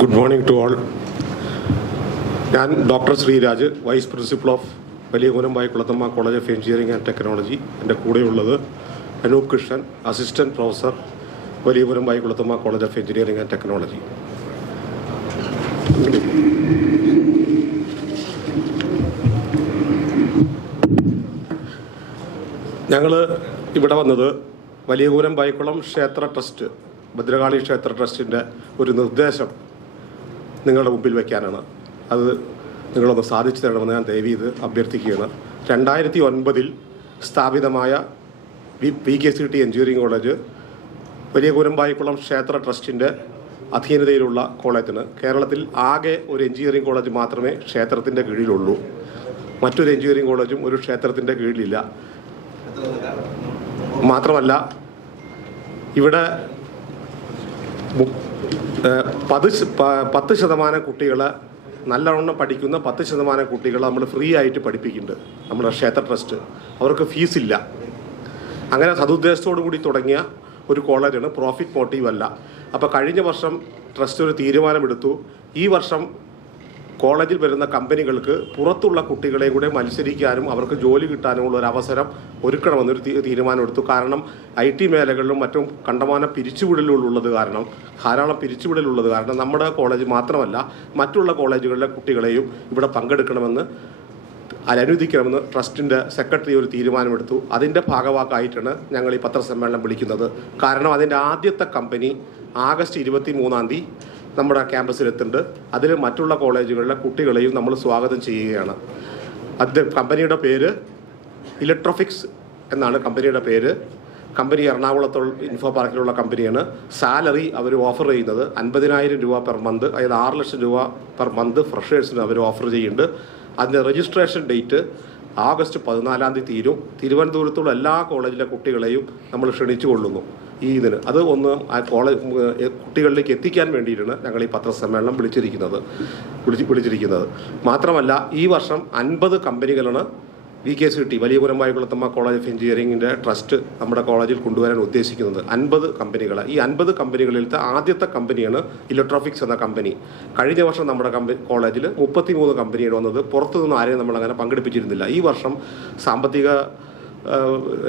Good morning to all. ഞാൻ doctor Sreeraj, vice principal of Valiyakunam Vayikkulathamma college of engineering and technology. എൻ്റെ കൂടെയുള്ളത് Anoop Krishnan, assistant professor, Valiyakunam Vayikkulathamma college of engineering and technology. ഞങ്ങൾ ഇവിടെ വന്നത് വലിയകുനം വായിക്കുളം ക്ഷേത്ര ട്രസ്റ്റ്, ഭദ്രകാളി ക്ഷേത്ര ട്രസ്റ്റിൻ്റെ ഒരു നിർദ്ദേശം നിങ്ങളുടെ മുമ്പിൽ വയ്ക്കാനാണ്. അത് നിങ്ങളൊന്ന് സാധിച്ചു തരണമെന്ന് ഞാൻ ദയവ് ചെയ്ത് അഭ്യർത്ഥിക്കുകയാണ്. 2009 സ്ഥാപിതമായ VKCT എഞ്ചിനീയറിംഗ് കോളേജ് വലിയകുനം വായിക്കുളം ക്ഷേത്ര ട്രസ്റ്റിൻ്റെ അധീനതയിലുള്ള കോളേജിന് കേരളത്തിൽ ആകെ ഒരു എഞ്ചിനീയറിംഗ് കോളേജ് മാത്രമേ ക്ഷേത്രത്തിൻ്റെ കീഴിലുള്ളൂ. മറ്റൊരു എഞ്ചിനീയറിംഗ് കോളേജും ഒരു ക്ഷേത്രത്തിൻ്റെ കീഴിലില്ല. മാത്രമല്ല, ഇവിടെ 10% കുട്ടികളെ, നല്ലവണ്ണം പഠിക്കുന്ന 10% കുട്ടികളെ നമ്മൾ ഫ്രീ ആയിട്ട് പഠിപ്പിക്കുന്നുണ്ട് നമ്മുടെ ക്ഷേത്ര ട്രസ്റ്റ്. അവർക്ക് ഫീസില്ല. അങ്ങനെ സതുദ്ദേശത്തോടു കൂടി തുടങ്ങിയ ഒരു കോളേജാണ്, പ്രോഫിറ്റ് മോട്ടീവ് അല്ല. അപ്പോൾ കഴിഞ്ഞ വർഷം ട്രസ്റ്റ് ഒരു തീരുമാനമെടുത്തു. ഈ വർഷം കോളേജിൽ വരുന്ന കമ്പനികൾക്ക് പുറത്തുള്ള കുട്ടികളെ കൂടെ മത്സരിക്കാനും അവർക്ക് ജോലി കിട്ടാനുമുള്ള ഒരു അവസരം ഒരുക്കണമെന്നൊരു തീരുമാനമെടുത്തു. കാരണം IT മേഖലകളിലും മറ്റും കണ്ടമാനം ധാരാളം പിരിച്ചുവിടലുള്ളത് കാരണം നമ്മുടെ കോളേജ് മാത്രമല്ല മറ്റുള്ള കോളേജുകളിലെ കുട്ടികളെയും ഇവിടെ പങ്കെടുക്കണമെന്ന് അനുവദിക്കണമെന്ന് ട്രസ്റ്റിൻ്റെ സെക്രട്ടറി ഒരു തീരുമാനമെടുത്തു. അതിൻ്റെ ഭാഗവാക്കായിട്ടാണ് ഞങ്ങൾ ഈ പത്രസമ്മേളനം വിളിക്കുന്നത്. കാരണം അതിൻ്റെ ആദ്യത്തെ കമ്പനി ആഗസ്റ്റ് 23 നമ്മുടെ ക്യാമ്പസിലെത്തുന്നുണ്ട്. അതിൽ മറ്റുള്ള കോളേജുകളിലെ കുട്ടികളെയും നമ്മൾ സ്വാഗതം ചെയ്യുകയാണ്. കമ്പനിയുടെ പേര് ഇലക്ട്രോഫിക്സ് എന്നാണ് കമ്പനിയുടെ പേര്. കമ്പനി എറണാകുളത്തുള്ള ഇൻഫോ പാർക്കിലുള്ള കമ്പനിയാണ്. സാലറി അവർ ഓഫർ ചെയ്യുന്നത് 50,000 രൂപ പെർ മന്ത്, അതായത് 6 ലക്ഷം രൂപ പെർ മന്ത് ഫ്രഷേഴ്സിന് അവർ ഓഫർ ചെയ്യുന്നുണ്ട്. അതിൻ്റെ രജിസ്ട്രേഷൻ ഡേറ്റ് ആഗസ്റ്റ് 14 തീരും. തിരുവനന്തപുരത്തുള്ള എല്ലാ കോളേജിലെ കുട്ടികളെയും നമ്മൾ ക്ഷണിച്ചു കൊള്ളുന്നു ഇതിന്. അത് ഒന്ന് ആ കോളേജ് കുട്ടികളിലേക്ക് എത്തിക്കാൻ വേണ്ടിയിട്ടാണ് ഞങ്ങൾ ഈ പത്രസമ്മേളനം വിളിച്ചിരിക്കുന്നത്. മാത്രമല്ല, ഈ വർഷം 50 കമ്പനികളാണ് VKCT വലിയകുനം Vayikkulathamma college of എഞ്ചിനീയറിംഗിൻ്റെ trust നമ്മുടെ കോളേജിൽ കൊണ്ടുവരാൻ ഉദ്ദേശിക്കുന്നത്. 50 കമ്പനികൾ. ഈ 50 കമ്പനികളിലത്തെ ആദ്യത്തെ കമ്പനിയാണ് ഇലക്ട്രോഫിക്സ് എന്ന കമ്പനി. കഴിഞ്ഞ വർഷം നമ്മുടെ കോളേജിൽ 33 കമ്പനികൾ വന്നത്. പുറത്തുനിന്ന് ആരെയും നമ്മളങ്ങനെ പങ്കെടുപ്പിച്ചിരുന്നില്ല. ഈ വർഷം സാമ്പത്തിക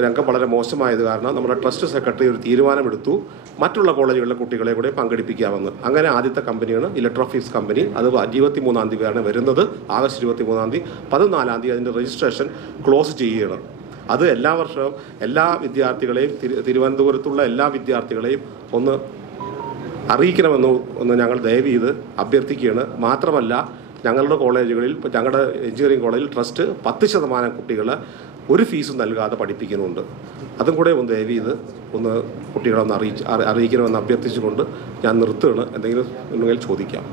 രംഗം വളരെ മോശമായത് കാരണം നമ്മുടെ ട്രസ്റ്റ് സെക്രട്ടറി ഒരു തീരുമാനമെടുത്തു, മറ്റുള്ള കോളേജുകളിലെ കുട്ടികളെ കൂടെ പങ്കെടുപ്പിക്കാമെന്ന്. അങ്ങനെ ആദ്യത്തെ കമ്പനിയാണ് ഇലക്ട്രോഫിക്സ് കമ്പനി. അത് 23 വരുന്നത്. ആഗസ്റ്റ് 23 14 അതിൻ്റെ രജിസ്ട്രേഷൻ ക്ലോസ് ചെയ്യുകയാണ്. അത് എല്ലാ വർഷവും എല്ലാ വിദ്യാർത്ഥികളെയും, തിരുവനന്തപുരത്തുള്ള എല്ലാ വിദ്യാർത്ഥികളെയും ഒന്ന് അറിയിക്കണമെന്ന് ഞങ്ങൾ ദയവ് ചെയ്ത് അഭ്യർത്ഥിക്കുകയാണ്. മാത്രമല്ല, ഞങ്ങളുടെ കോളേജുകളിൽ, ഞങ്ങളുടെ എഞ്ചിനീയറിംഗ് കോളേജിൽ ട്രസ്റ്റ് 10% കുട്ടികളെ ഒരു ഫീസും നൽകാതെ പഠിപ്പിക്കുന്നുണ്ട്. അതും കൂടെ ഒന്ന് ദയവ് ചെയ്ത് കുട്ടികളെ അറിയിക്കണമെന്ന് അഭ്യർത്ഥിച്ചുകൊണ്ട് ഞാൻ നിർത്തുകയാണ്. എന്തെങ്കിലും ഉണ്ടെങ്കിൽ ചോദിക്കാം.